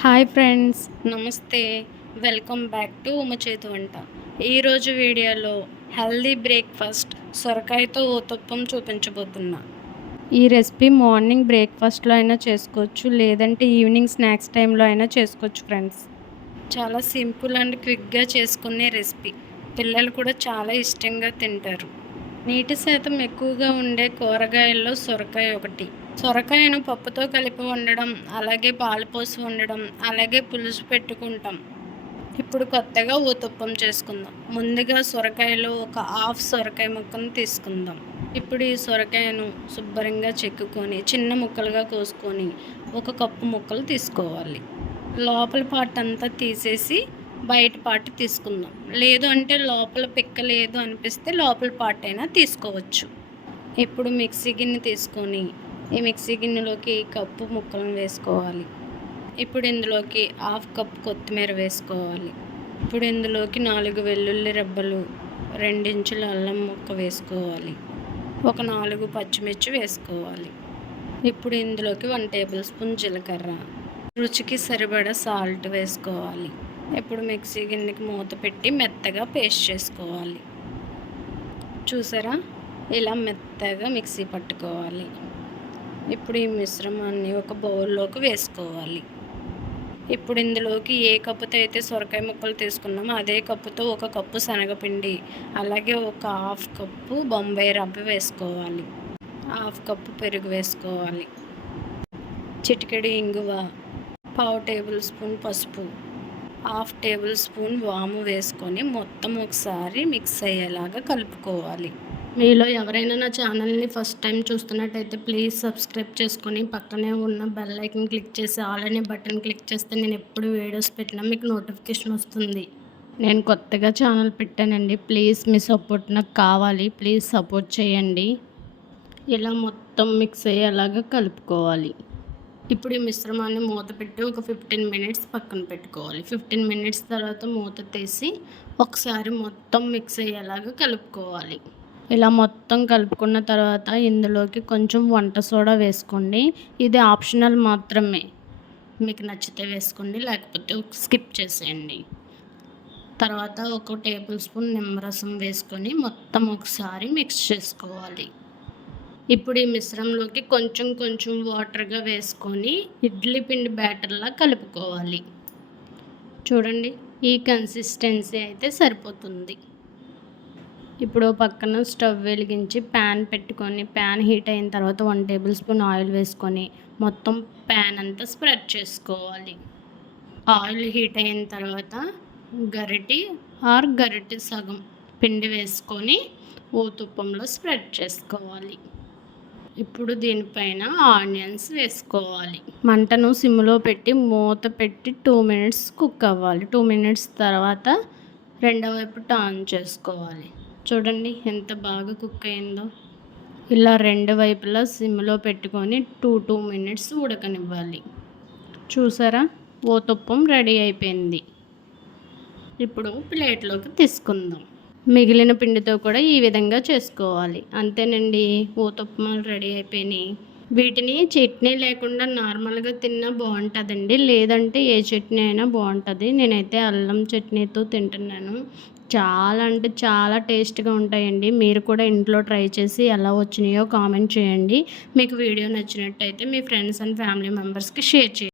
Hi friends. నమస్తే. Welcome back to Uma చేతు వంట. ఈరోజు వీడియోలో హెల్దీ బ్రేక్ఫాస్ట్ సొరకాయతో ఊతప్పం చూపించబోతున్నా. ఈ రెసిపీ మార్నింగ్ బ్రేక్ఫాస్ట్లో అయినా చేసుకోవచ్చు లేదంటే ఈవినింగ్ స్నాక్స్ టైంలో అయినా చేసుకోవచ్చు ఫ్రెండ్స్. చాలా సింపుల్ అండ్ క్విక్గా చేసుకునే రెసిపీ. పిల్లలు కూడా చాలా ఇష్టంగా తింటారు. నీటి శాతం ఎక్కువగా ఉండే కూరగాయల్లో సొరకాయ ఒకటి. సొరకాయను పప్పుతో కలిపి వండడం అలాగే పాలు పోసి వండడం అలాగే పులుసు పెట్టుకుంటాం. ఇప్పుడు కొత్తగా ఊతప్పం చేసుకుందాం. ముందుగా సొరకాయలో ఒక హాఫ్ సొరకాయ ముక్కను తీసుకుందాం. ఇప్పుడు ఈ సొరకాయను శుభ్రంగా చెక్కుకొని చిన్న ముక్కలుగా కోసుకొని ఒక కప్పు ముక్కలు తీసుకోవాలి. లోపల పార్ట్ అంతా తీసేసి బయట పార్ట్ తీసుకుందాం. లేదు అంటే లోపల పిక్క లేదు అనిపిస్తే లోపల పార్ట్ అయినా తీసుకోవచ్చు. ఇప్పుడు మిక్సీ గిన్నె తీసుకొని ఈ మిక్సీ గిన్నెలోకి కప్పు ముక్కలను వేసుకోవాలి. ఇప్పుడు ఇందులోకి హాఫ్ కప్ కొత్తిమీర వేసుకోవాలి. ఇప్పుడు ఇందులోకి నాలుగు వెల్లుల్లి రెబ్బలు రెండించుల అల్లం ముక్క వేసుకోవాలి. ఒక నాలుగు పచ్చిమిర్చి వేసుకోవాలి. ఇప్పుడు ఇందులోకి వన్ టేబుల్ స్పూన్ జీలకర్ర. రుచికి సరిపడా సాల్ట్ వేసుకోవాలి. ఇప్పుడు మిక్సీ గిన్నెకి మూత పెట్టి మెత్తగా పేస్ట్ చేసుకోవాలి. చూసారా? ఇలా మెత్తగా మిక్సీ పట్టుకోవాలి. ఇప్పుడు ఈ మిశ్రమాన్ని ఒక బౌల్లోకి వేసుకోవాలి. ఇప్పుడు ఇందులోకి ఏ కప్పుతో అయితే సొరకాయ ముక్కలు తీసుకున్నామో అదే కప్పుతో ఒక కప్పు శనగపిండి అలాగే ఒక హాఫ్ కప్పు బొంబాయి రవ్వ వేసుకోవాలి. హాఫ్ కప్పు పెరుగు వేసుకోవాలి. చిటికెడు ఇంగువ పావు టేబుల్ స్పూన్ పసుపు హాఫ్ టేబుల్ స్పూన్ వాము వేసుకొని మొత్తం ఒకసారి మిక్స్ అయ్యేలాగా కలుపుకోవాలి. మీలో ఎవరైనా నా ఛానల్ని ఫస్ట్ టైం చూస్తున్నట్టయితే ప్లీజ్ సబ్స్క్రైబ్ చేసుకొని పక్కనే ఉన్న బెల్ ఐకన్ క్లిక్ చేసి ఆల్ అనే బటన్ క్లిక్ చేస్తే నేను ఎప్పుడు వీడియోస్ పెట్టినా మీకు నోటిఫికేషన్ వస్తుంది. నేను కొత్తగా ఛానల్ పెట్టానండి. ప్లీజ్ మీ సపోర్ట్ నాకు కావాలి. ప్లీజ్ సపోర్ట్ చేయండి. ఇలా మొత్తం మిక్స్ అయ్యేలాగా కలుపుకోవాలి. ఇప్పుడు ఈ మిశ్రమాన్ని మూత పెట్టి ఒక ఫిఫ్టీన్ మినిట్స్ పక్కన పెట్టుకోవాలి. ఫిఫ్టీన్ మినిట్స్ తర్వాత మూత తీసి ఒకసారి మొత్తం మిక్స్ అయ్యేలాగా కలుపుకోవాలి. ఇలా మొత్తం కలుపుకున్న తర్వాత ఇందులోకి కొంచెం వంట సోడా వేసుకోండి. ఇది ఆప్షనల్ మాత్రమే. మీకు నచ్చితే వేసుకోండి లేకపోతే స్కిప్ చేసేయండి. తర్వాత ఒక టేబుల్ స్పూన్ నిమ్మరసం వేసుకొని మొత్తం ఒకసారి మిక్స్ చేసుకోవాలి. ఇప్పుడు ఈ మిశ్రమంలోకి కొంచెం కొంచెం వాటర్గా వేసుకొని ఇడ్లీ పిండి బ్యాటర్లా కలుపుకోవాలి. చూడండి ఈ కన్సిస్టెన్సీ అయితే సరిపోతుంది. ఇప్పుడు పక్కన స్టవ్ వెలిగించి ప్యాన్ పెట్టుకొని ప్యాన్ హీట్ అయిన తర్వాత వన్ టేబుల్ స్పూన్ ఆయిల్ వేసుకొని మొత్తం ప్యాన్ అంతా స్ప్రెడ్ చేసుకోవాలి. ఆయిల్ హీట్ అయిన తర్వాత గరిటి ఆర్ గరిటి సగం పిండి వేసుకొని ఊతుప్పంలో స్ప్రెడ్ చేసుకోవాలి. ఇప్పుడు దీనిపైన ఆనియన్స్ వేసుకోవాలి. మంటను సిమ్లో పెట్టి మూత పెట్టి టూ మినిట్స్ కుక్ అవ్వాలి. టూ మినిట్స్ తర్వాత రెండో వైపు టర్న్ చేసుకోవాలి. చూడండి ఎంత బాగా కుక్ అయిందో. ఇలా రెండు వైపులా సిమ్లో పెట్టుకొని టూ టూ మినిట్స్ ఉడకనివ్వాలి. చూసారా? ఓతప్పం రెడీ అయిపోయింది. ఇప్పుడు ప్లేట్లోకి తీసుకుందాం. మిగిలిన పిండితో కూడా ఈ విధంగా చేసుకోవాలి. అంతేనండి ఊతప్పం రెడీ అయిపోయినాయి. వీటిని చట్నీ లేకుండా నార్మల్గా తిన్నా బాగుంటుందండి. లేదంటే ఏ చట్నీ అయినా బాగుంటుంది. నేనైతే అల్లం చట్నీతో తింటున్నాను. చాలా అంటే చాలా టేస్ట్గా ఉంటాయండి. మీరు కూడా ఇంట్లో ట్రై చేసి ఎలా వచ్చినాయో కామెంట్ చేయండి. మీకు వీడియో నచ్చినట్టయితే మీ ఫ్రెండ్స్ అండ్ ఫ్యామిలీ మెంబర్స్కి షేర్ చేయండి.